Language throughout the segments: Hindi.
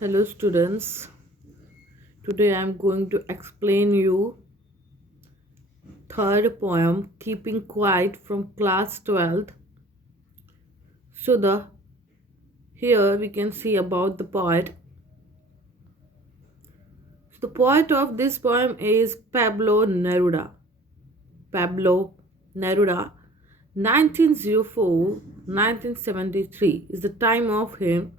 Hello students, today I am going to explain you third poem Keeping Quiet from class 12th. So here we can see about the poet. So the poet of this poem is Pablo Neruda. Pablo Neruda 1904-1973 is the time of him.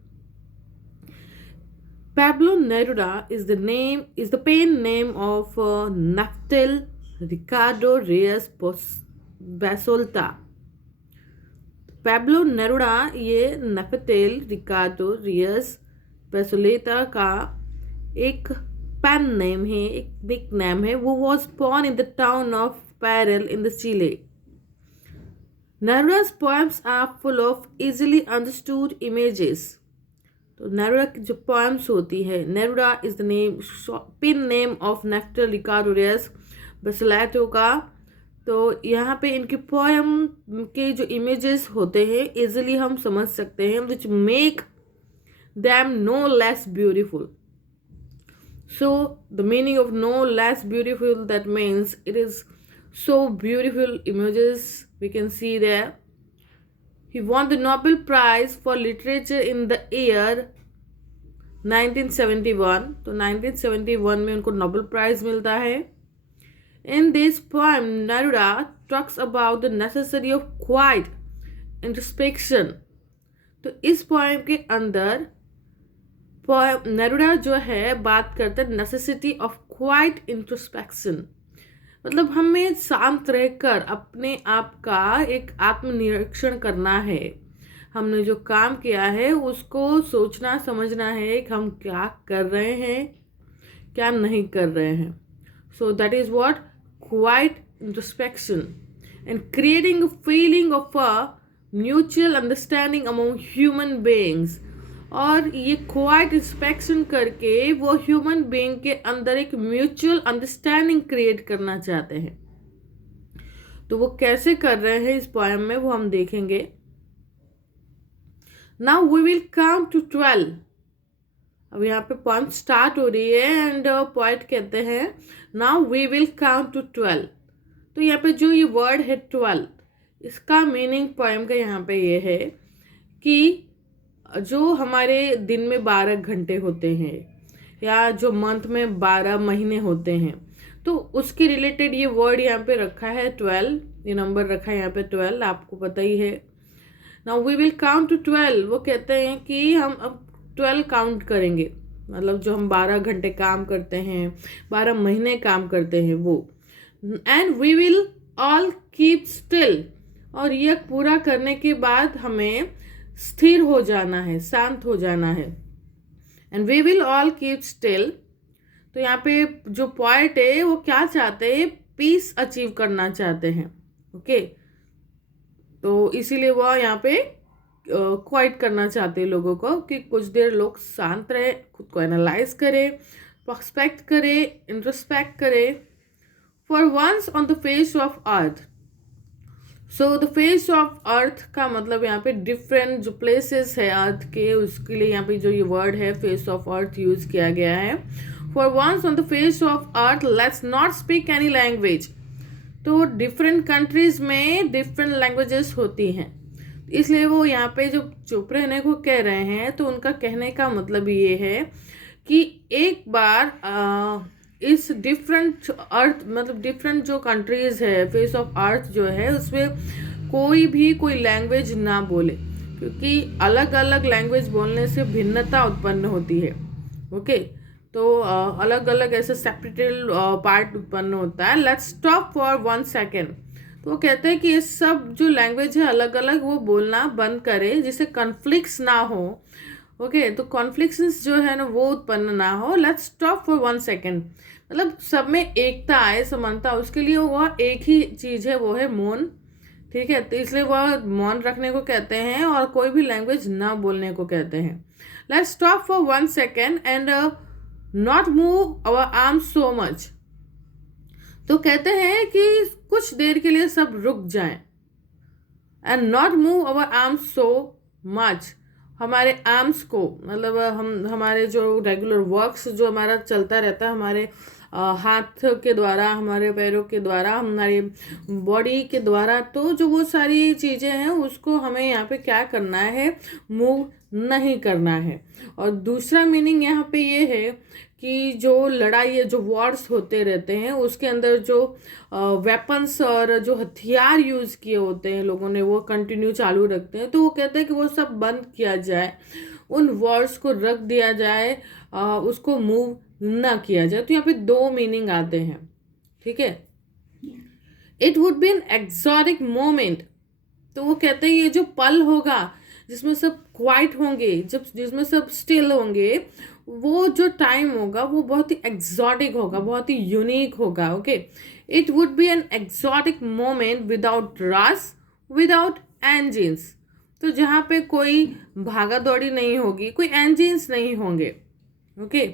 Pablo Neruda is the pen name of Naftel Ricardo Reyes Basolta. Pablo Neruda ये नफतेल रिकार्डो रियस बेसोलेटा का एक पेन नेम है, एक निक नेम है. वो was born in the town of Parral in the Chile. Neruda's poems are full of easily understood images. तो नेरुडा की जो पोएम्स होती है, Neruda is the name pen name of Neftali Ricardo Reyes Basoalto का. तो यहाँ पे इनके पोएम के जो इमेजेस होते हैं इजीली हम समझ सकते हैं, which make them no less beautiful. So the meaning of no less beautiful, that means it is so beautiful images we can see there. He won the Nobel Prize for Literature in the year 1971. तो 1971 में उनको नोबेल प्राइज मिलता है. In this poem, Neruda talks about the necessity of quiet introspection. तो इस पोएम के अंदर नेरुडा जो है बात करता है necessity of quiet introspection. मतलब हमें शांत रहकर अपने आप का एक आत्मनिरीक्षण करना है. हमने जो काम किया है उसको सोचना समझना है कि हम क्या कर रहे हैं, क्या नहीं कर रहे हैं. So that is what quite introspection and creating a feeling of a mutual understanding among human beings. और ये क्वाइट इंस्पेक्शन करके वो ह्यूमन बीइंग के अंदर एक म्यूचुअल अंडरस्टैंडिंग क्रिएट करना चाहते हैं. तो वो कैसे कर रहे हैं इस पोएम में वो हम देखेंगे. Now we will count to 12. अब यहाँ पे पोएम स्टार्ट हो रही है एंड पोएट कहते हैं now we will count to 12. तो यहाँ पे जो ये वर्ड है 12, इसका मीनिंग पोएम का यहाँ पे ये है कि जो हमारे दिन में 12 घंटे होते हैं या जो मंथ में 12 महीने होते हैं, तो उसके रिलेटेड ये वर्ड यहाँ पे रखा है 12. ये नंबर रखा है यहाँ पे 12, आपको पता ही है. Now we will count to 12. वो कहते हैं कि हम अब 12 काउंट करेंगे, मतलब जो हम 12 घंटे काम करते हैं, 12 महीने काम करते हैं वो. And we will all keep still. और ये पूरा करने के बाद हमें स्थिर हो जाना है, शांत हो जाना है. And we will all keep still. तो यहाँ पे जो पॉइंट है वो क्या चाहते हैं, पीस अचीव करना चाहते हैं. ओके तो इसीलिए वो यहाँ पे क्वाइट करना चाहते हैं लोगों को कि कुछ देर लोग शांत रहे, खुद को एनालाइज करे, पर्सपेक्ट करे, इंट्रोस्पेक्ट करे. For once on the face of earth. So the face of earth का मतलब यहाँ पे डिफरेंट जो प्लेसेस है अर्थ के, उसके लिए यहाँ पे जो ये वर्ड है फेस ऑफ अर्थ यूज किया गया है. For once on the face of earth let's not speak any language. तो डिफरेंट कंट्रीज में डिफरेंट लैंग्वेजेस होती हैं, इसलिए वो यहाँ पे जो चुप रहने को कह रहे हैं, तो उनका कहने का मतलब ये है कि एक बार इस डिफरेंट अर्थ मतलब डिफरेंट जो कंट्रीज है फेस ऑफ अर्थ जो है उसमें कोई लैंग्वेज ना बोले, क्योंकि अलग अलग लैंग्वेज बोलने से भिन्नता उत्पन्न होती है. ओके तो अलग अलग ऐसे सेपरेटेड पार्ट उत्पन्न होता है. Let's stop for 1 second. तो वो कहते हैं कि ये सब जो लैंग्वेज है अलग अलग वो बोलना बंद करे जिससे कॉन्फ्लिक्ट्स ना हो. ओके तो कॉन्फ्लिक्ट्स जो है ना वो उत्पन्न ना हो. Let's stop for 1 second. मतलब सब में एकता आए, समानता, उसके लिए वह एक ही चीज़ है, वो है मौन. ठीक है, तो इसलिए वह मौन रखने को कहते हैं और कोई भी लैंग्वेज ना बोलने को कहते हैं. Let's stop for 1 second and not move our arms so much. तो कहते हैं कि कुछ देर के लिए सब रुक जाएं. And not move our arms so much. हमारे आर्म्स को, मतलब हमारे जो रेगुलर वर्क्स जो हमारा चलता रहता है, हमारे हाथ के द्वारा, हमारे पैरों के द्वारा, हमारी बॉडी के द्वारा, तो जो वो सारी चीज़ें हैं उसको हमें यहाँ पे क्या करना है, मूव नहीं करना है। और दूसरा मीनिंग यहाँ पे ये है कि जो लड़ाई है, जो वॉर्स होते रहते हैं, उसके अंदर जो वेपन्स और जो हथियार यूज़ किए होते हैं लोगों ने, वो कंटिन्यू चालू रखते हैं। तो वो कहते हैं कि वो सब बंद किया जाए, उन वॉर्स को रख दिया जाए, उसको मूव ना किया जाए। तो यहाँ पे दो मीनिंग आते हैं, ठीक है। It would be an exotic moment, तो वो कहते हैं ये जो पल होगा जिसमें सब क्वाइट होंगे, जिसमें सब स्टिल होंगे, वो जो टाइम होगा वो बहुत ही एक्सोटिक होगा, बहुत ही यूनिक होगा। Okay, it would be an exotic moment without rush, without engines, तो जहाँ पे कोई भागा दौड़ी नहीं होगी, कोई एंजिन्स नहीं होंगे। ओके,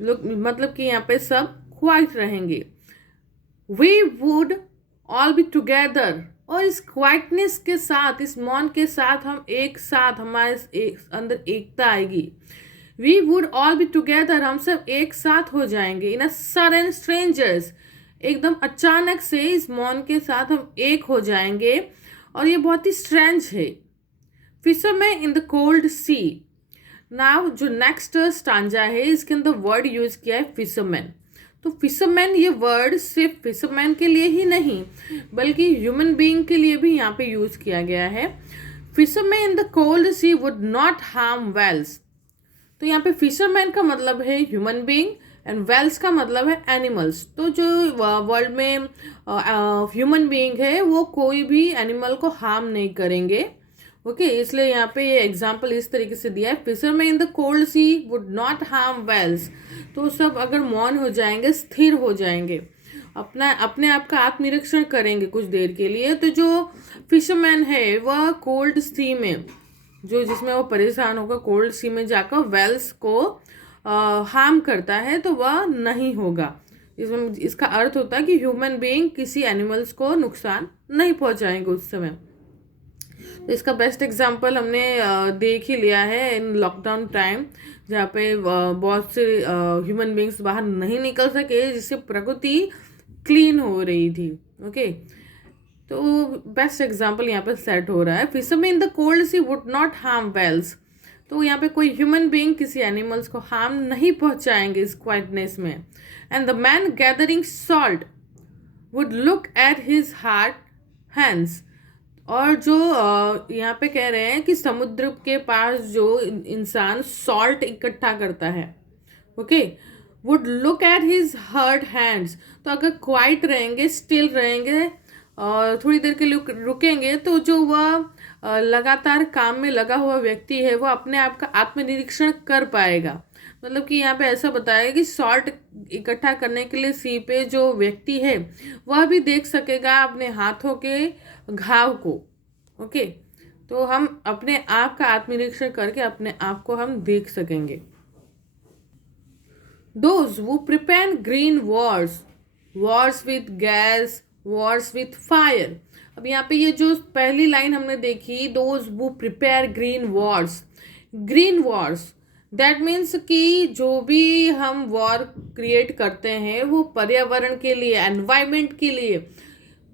मतलब कि यहाँ पे सब क्वाइट रहेंगे। We would all be together, और इस क्वाइटनेस के साथ, इस मौन के साथ हम एक साथ, हमारे अंदर एकता आएगी। We would all be together, हम सब एक साथ हो जाएंगे। इन अ सडन स्ट्रेंजर्स, एकदम अचानक से इस मौन के साथ हम एक हो जाएंगे। और ये बहुत ही स्ट्रेंज है। Fisherman in the cold sea, now जो नेक्स्ट स्टांजा है इसके अंदर वर्ड यूज किया है फिशरमैन। तो फिशरमैन, ये वर्ड सिर्फ फिशरमैन के लिए ही नहीं बल्कि ह्यूमन बीइंग के लिए भी यहाँ पे यूज किया गया है। Fisherman in the cold sea would not harm whales, तो यहाँ पे फिशरमैन का मतलब है ह्यूमन बीइंग एंड वेल्स का मतलब है एनिमल्स। तो जो वर्ल्ड में ह्यूमन बीइंग है वो कोई भी एनिमल को हार्म नहीं करेंगे। ओके, इसलिए यहाँ पे ये एग्जाम्पल इस तरीके से दिया है, fisherman in the cold sea would not harm whales, तो सब अगर मौन हो जाएंगे, स्थिर हो जाएंगे, अपने आप का आत्मनिरीक्षण करेंगे कुछ देर के लिए। तो जो फिशरमैन है वह कोल्ड सी में, जो जिसमें वो परेशान होकर कोल्ड सी में जाकर वेल्स को हार्म करता है, तो वह नहीं होगा। इसका अर्थ होता है कि ह्यूमन बीइंग किसी एनिमल्स को नुकसान नहीं पहुंचाएंगे उस समय। तो इसका बेस्ट एग्जांपल हमने देख ही लिया है इन लॉकडाउन टाइम, जहाँ पे बहुत से ह्यूमन बींग्स बाहर नहीं निकल सके, जिससे प्रकृति क्लीन हो रही थी। ओके, तो बेस्ट एग्जांपल यहाँ पे सेट हो रहा है। Fisherman in the cold sea would not harm whales, तो यहाँ पे कोई ह्यूमन बीइंग किसी एनिमल्स को हार्म नहीं पहुंचाएंगे इस क्वाइटनेस में। And the man gathering salt would look at his hurt hands, और जो यहाँ पे कह रहे हैं कि समुद्र के पास जो इंसान सॉल्ट इकट्ठा करता है, okay, would look at his hurt hands, तो अगर क्वाइट रहेंगे, स्टिल रहेंगे और थोड़ी देर के लिए रुकेंगे, तो जो वह लगातार काम में लगा हुआ व्यक्ति है वो अपने आप का आत्मनिरीक्षण कर पाएगा। मतलब कि यहाँ पे ऐसा बताया कि सॉल्ट इकट्ठा करने के लिए सी पे जो व्यक्ति है वह भी देख सकेगा अपने हाथों के घाव को। ओके, तो हम अपने आप का आत्मनिरीक्षण करके अपने आप को हम देख सकेंगे। Those who prepare green wars, wars with gas, wars with fire। अब यहाँ पे ये जो पहली लाइन हमने देखी, those who prepare green wars, green wars, that means कि जो भी हम वॉर क्रिएट करते हैं वो पर्यावरण के लिए, एनवायरमेंट के लिए,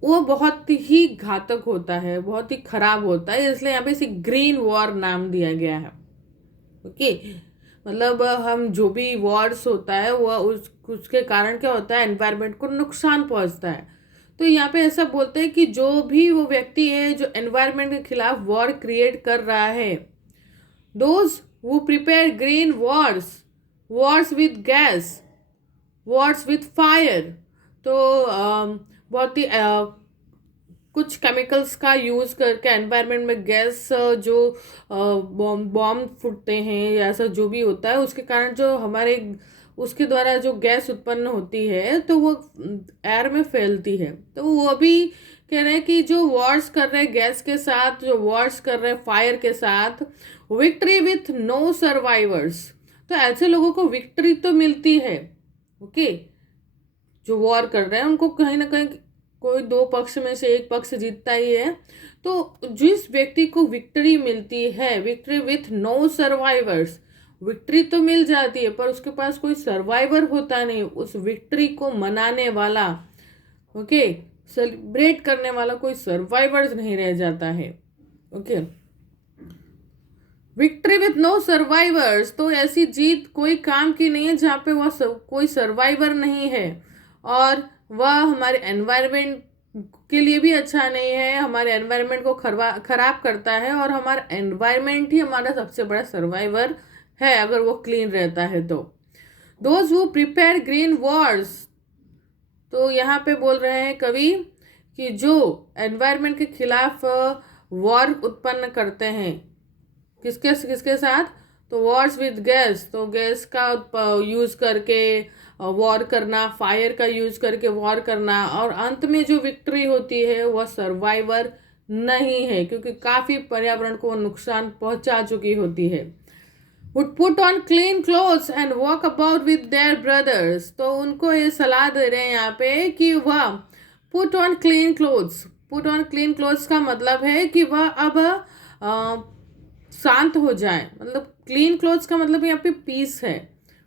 वो बहुत ही घातक होता है, बहुत ही खराब होता है, इसलिए यहाँ पे इसे ग्रीन वॉर नाम दिया गया है। ओके, मतलब हम जो भी वॉर्स होता है वह उसके कारण क्या होता है, एनवायरनमेंट को नुकसान पहुंचता है। तो यहाँ पे ऐसा बोलते हैं कि जो भी वो व्यक्ति है जो एनवायरनमेंट के खिलाफ वॉर क्रिएट कर रहा है, those who prepare green Wars, Wars with gas, Wars with fire, तो बहुत ही कुछ केमिकल्स का यूज़ करके एनवायरनमेंट में गैस, जो बॉम्ब फूटते हैं या ऐसा जो भी होता है उसके कारण जो हमारे उसके द्वारा जो गैस उत्पन्न होती है तो वो एयर में फैलती है। तो वो भी कह रहे हैं कि जो वॉर्स कर रहे हैं गैस के साथ, जो वॉर्स कर रहे हैं फायर के साथ, विक्ट्री विथ नो सर्वाइवर्स, तो ऐसे लोगों को विक्ट्री तो मिलती है। ओके, जो वॉर कर रहे हैं उनको कहीं ना कहीं कोई दो पक्ष में से एक पक्ष जीतता ही है। तो जिस व्यक्ति को विक्ट्री मिलती है, victory with no survivors, victory तो मिल जाती है पर उसके पास कोई सर्वाइवर होता नहीं, उस विक्ट्री को मनाने वाला, ओके, सेलिब्रेट करने वाला कोई सर्वाइवर्स नहीं रह जाता है। Okay, victory with no survivors, तो ऐसी जीत कोई काम की नहीं है जहाँ पे वह कोई सर्वाइवर नहीं है, और वह हमारे एनवायरनमेंट के लिए भी अच्छा नहीं है, हमारे एनवायरनमेंट को खराब करता है, और हमारा एनवायरनमेंट ही हमारा सबसे बड़ा सर्वाइवर है अगर वो क्लीन रहता है तो। Those who prepare green Wars, तो यहाँ पे बोल रहे हैं कवि कि जो एनवायरनमेंट के खिलाफ वॉर उत्पन्न करते हैं, किसके किसके साथ, तो वॉर्स विद गैस, तो गैस का यूज़ करके वॉर करना, फायर का यूज़ करके वॉर करना, और अंत में जो विक्ट्री होती है वह सर्वाइवर नहीं है क्योंकि काफ़ी पर्यावरण को नुकसान पहुंचा चुकी होती है। would put on clean clothes and walk about with their brothers, तो उनको ये सलाह दे रहे हैं यहाँ पे कि वह put on clean clothes, put on clean clothes का मतलब है कि वह अब शांत हो जाए, मतलब क्लीन क्लोथ्स का मतलब यहाँ पे पीस है।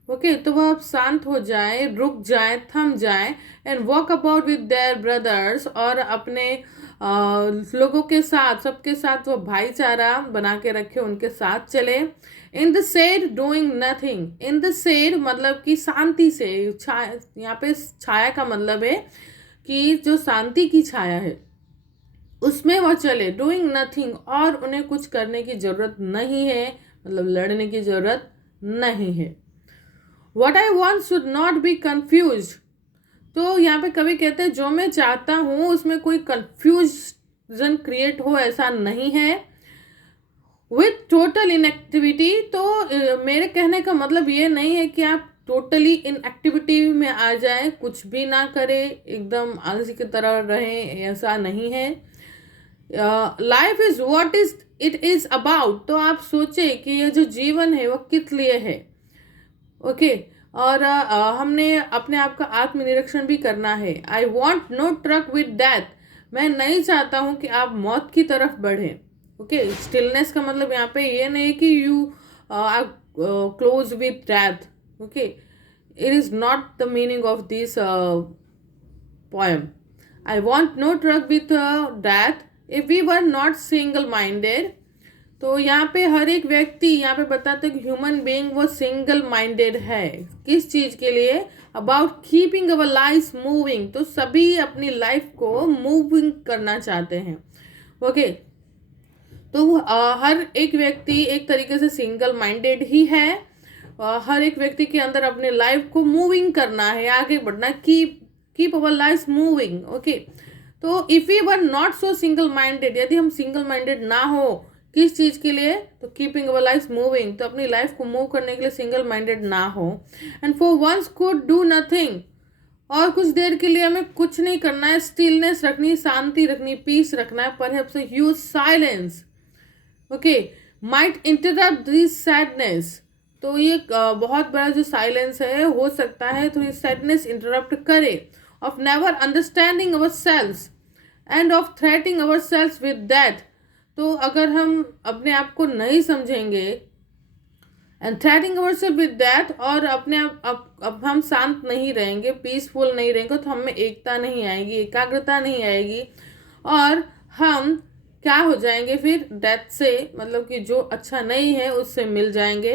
ओके, तो वह अब शांत हो जाए, रुक जाए, थम जाए, and walk about with their brothers, और अपने लोगों के साथ, सबके साथ वो भाईचारा बना के रखे, उनके साथ चले। In the shade doing nothing, in the shade मतलब कि शांति से, यहाँ पे छाया का मतलब है कि जो शांति की छाया है उसमें वह चले, डूइंग नथिंग, और उन्हें कुछ करने की जरूरत नहीं है, मतलब लड़ने की जरूरत नहीं है। What I want should not be confused, तो यहाँ पे कवि कहते हैं जो मैं चाहता हूँ उसमें कोई कंफ्यूजन क्रिएट हो ऐसा नहीं है। विथ टोटल इनएक्टिविटी, तो मेरे कहने का मतलब ये नहीं है कि आप टोटली इनएक्टिविटी में आ जाए, कुछ भी ना करें, एकदम आलसी की तरह रहें, ऐसा नहीं है। Life is what is it is about, तो आप सोचे कि ये जो जीवन है वो किस लिए है। ओके, और हमने अपने आप का आत्मनिरीक्षण भी करना है। I want no truck with death, मैं नहीं चाहता हूँ कि आप मौत की तरफ बढ़ें। ओके, स्टिलनेस का मतलब यहाँ पे ये नहीं कि you are close with death. Okay, it is not the meaning of this poem. I want no truck with death if we were not single minded, तो यहाँ पे हर एक व्यक्ति यहाँ पे बताते हैं कि ह्यूमन बीइंग वो सिंगल माइंडेड है। किस चीज़ के लिए, about keeping our life moving, तो सभी अपनी लाइफ को मूविंग करना चाहते हैं। ओके, तो हर एक व्यक्ति एक तरीके से सिंगल माइंडेड ही है, हर एक व्यक्ति के अंदर अपने लाइफ को मूविंग करना है, आगे बढ़ना, keep our life moving. Okay, तो if we were not so single minded, यदि हम सिंगल माइंडेड ना हो, किस चीज़ के लिए, तो कीपिंग अवर लाइफ मूविंग, तो अपनी लाइफ को मूव करने के लिए सिंगल माइंडेड ना हो। And for once could do nothing, और कुछ देर के लिए हमें कुछ नहीं करना है, स्टिलनेस रखनी, शांति रखनी, पीस रखना है, perhaps use silence. Okay, might interrupt this sadness, तो ये बहुत बड़ा जो साइलेंस है हो सकता है तो ये सैडनेस इंटरप्ट करे, of never understanding ourselves and of threatening ourselves with death, तो अगर हम अपने आप को नहीं समझेंगे, and threatening our self with death, और अपने आप अब हम शांत नहीं रहेंगे, पीसफुल नहीं रहेंगे, तो हमें एकता नहीं आएगी, एकाग्रता नहीं आएगी, और हम क्या हो जाएंगे फिर, डेथ से, मतलब कि जो अच्छा नहीं है उससे मिल जाएंगे।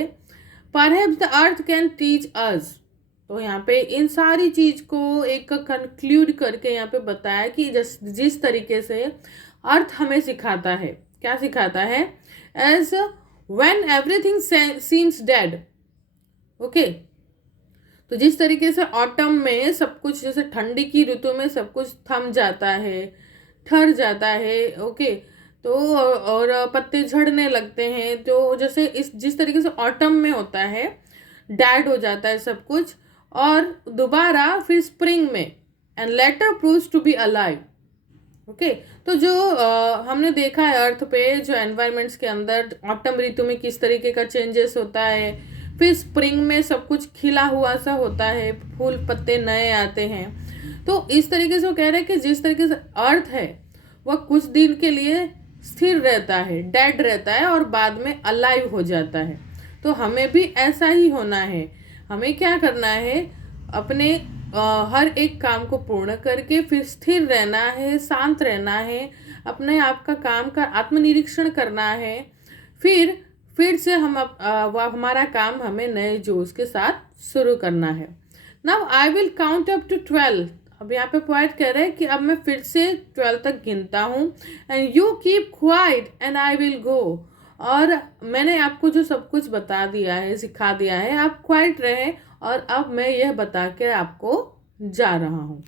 Perhaps the earth can teach us, तो यहाँ पे इन सारी चीज को एक कंक्लूड करके यहाँ पे बताया कि जिस तरीके से अर्थ हमें सिखाता है, क्या सिखाता है, as when everything seems dead. Okay, तो जिस तरीके से ऑटम में सब कुछ, जैसे ठंडी की ऋतु में सब कुछ थम जाता है, ठहर जाता है। ओके, तो और पत्ते झड़ने लगते हैं, तो जैसे जिस तरीके से ऑटम में होता है, डेड हो जाता है सब कुछ, और दोबारा फिर स्प्रिंग में, and later proves to be alive. Okay, तो जो हमने देखा है अर्थ पे, जो एनवायरमेंट्स के अंदर ऑटम ऋतु में किस तरीके का चेंजेस होता है, फिर स्प्रिंग में सब कुछ खिला हुआ सा होता है, फूल पत्ते नए आते हैं, तो इस तरीके से वो कह रहे हैं कि जिस तरीके से अर्थ है वह कुछ दिन के लिए स्थिर रहता है, डेड रहता है और बाद में अलाइव हो जाता है, तो हमें भी ऐसा ही होना है। हमें क्या करना है, अपने हर एक काम को पूर्ण करके फिर स्थिर रहना है, शांत रहना है, अपने आप का काम का आत्मनिरीक्षण करना है, फिर से हमारा काम हमें नए जोश के साथ शुरू करना है। Now I will count up to 12। अब यहाँ पे पोएट कह रहे हैं कि अब मैं फिर से 12 तक गिनता हूँ, and you keep quiet and I will go. और मैंने आपको जो सब कुछ बता दिया है, सिखा दिया है, आप क्वाइट रहे और अब मैं यह बता के आपको जा रहा हूँ।